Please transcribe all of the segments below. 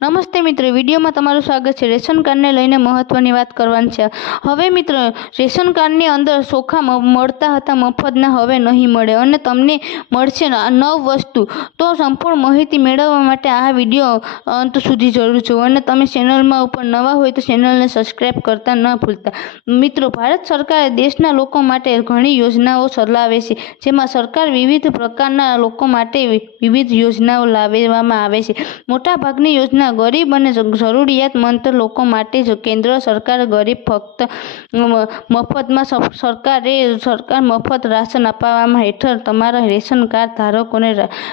નમસ્તે મિત્રો, વિડીયોમાં તમારું સ્વાગત છે। રેશન કાર્ડને લઈને મહત્વની વાત કરવાની છે। હવે મિત્રો, રેશન કાર્ડની અંદર ચોખા મળતા હતા મફતના, હવે નહીં મળે અને તમને મળશે 9 વસ્તુ। તો સંપૂર્ણ માહિતી મેળવવા માટે આ વિડીયો અંત સુધી જરૂર જુઓ અને તમે ચેનલમાં ઉપર નવા હોય તો ચેનલને સબસ્ક્રાઇબ કરતા ન ભૂલતા। મિત્રો, ભારત સરકારે દેશના લોકો માટે ઘણી યોજનાઓ ચલાવે છે, જેમાં સરકાર વિવિધ પ્રકારના લોકો માટે વિવિધ યોજનાઓ લાવવામાં આવે છે। મોટાભાગની યોજના ગરીબ અને જરૂરિયાતમંદ લોકો માટે જ। કેન્દ્ર સરકાર ગરીબ ફક્ત મફતમાં સરકાર મફત રાશન આપવામાં હેઠળ તમારા રેશન કાર્ડ ધારકોને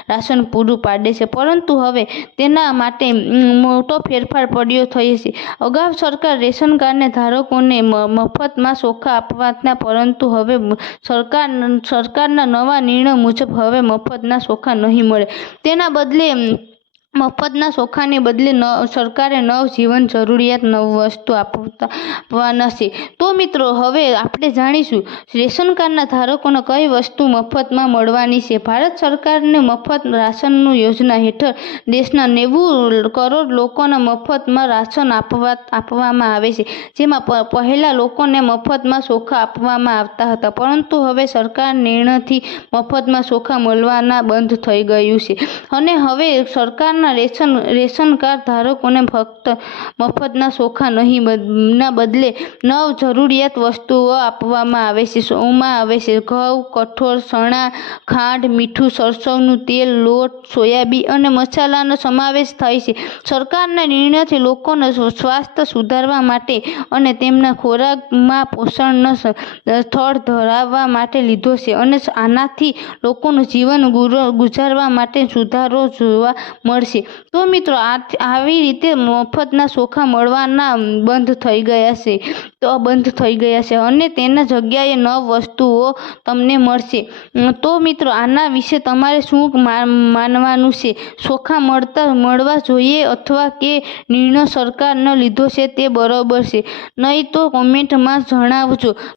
રાશન પૂરું પાડે છે, પરંતુ હવે તેના માટે મોટો ફેરફાર પડ્યો થયો છે। અગાઉ સરકાર રેશન કાર્ડને ધારકોને મફતમાં ચોખા આપતા હતા, પરંતુ હવે સરકારના નવા નિર્ણય મુજબ હવે મફતના ચોખા નહીં મળે। તેના બદલે મફતના ચોખાને બદલે સરકારે 9 જીવન જરૂરિયાત 9 વસ્તુ આપવાના છે। તો મિત્રો, હવે આપણે જાણીશું રેશન કાર્ડના ધારકોને કઈ વસ્તુ મફતમાં મળવાની છે। ભારત સરકારની મફત રાશન યોજના હેઠળ દેશના 90 કરોડ લોકોને મફતમાં રાશન આપવામાં આવે છે, જેમાં પહેલા લોકોને મફતમાં ચોખા આપવામાં આવતા હતા, પરંતુ હવે સરકારના નિર્ણયથી મફતમાં ચોખા મળવાના બંધ થઈ ગયું છે અને હવે સરકારના રેશન કાર્ડ ધારકોને ફક્ત મફતના ચોખા નહીં ના બદલે 9 જરૂરિયાત વસ્તુઓ આપવામાં આવે છે। ઘઉં, કઠોળ, ચણા, ખાંડ, મીઠું, સરસવનું તેલ, લોટ, સોયાબીન અને મસાલાનો સમાવેશ થાય છે। સરકારના નિર્ણયથી લોકોના સ્વાસ્થ્ય સુધારવા માટે અને તેમના ખોરાકમાં પોષણનો સ્તર વધારવા માટે લીધો છે અને આનાથી લોકોનું જીવન ગુજારવા માટે સુધારો જોવા મળશે। તો મિત્રો, આવી રીતે મફતના ચોખા મળવાના બંધ થઈ ગયા છે અને તેના જગ્યાએ 9 વસ્તુઓ તમને મળશે। તો મિત્રો, આના વિશે તમારે શું માનવાનું છે? ચોખા મળવા જોઈએ અથવા કે નિર્ણય સરકારનો લીધો છે તે બરોબર છે? નહીં તો કોમેન્ટમાં જણાવજો।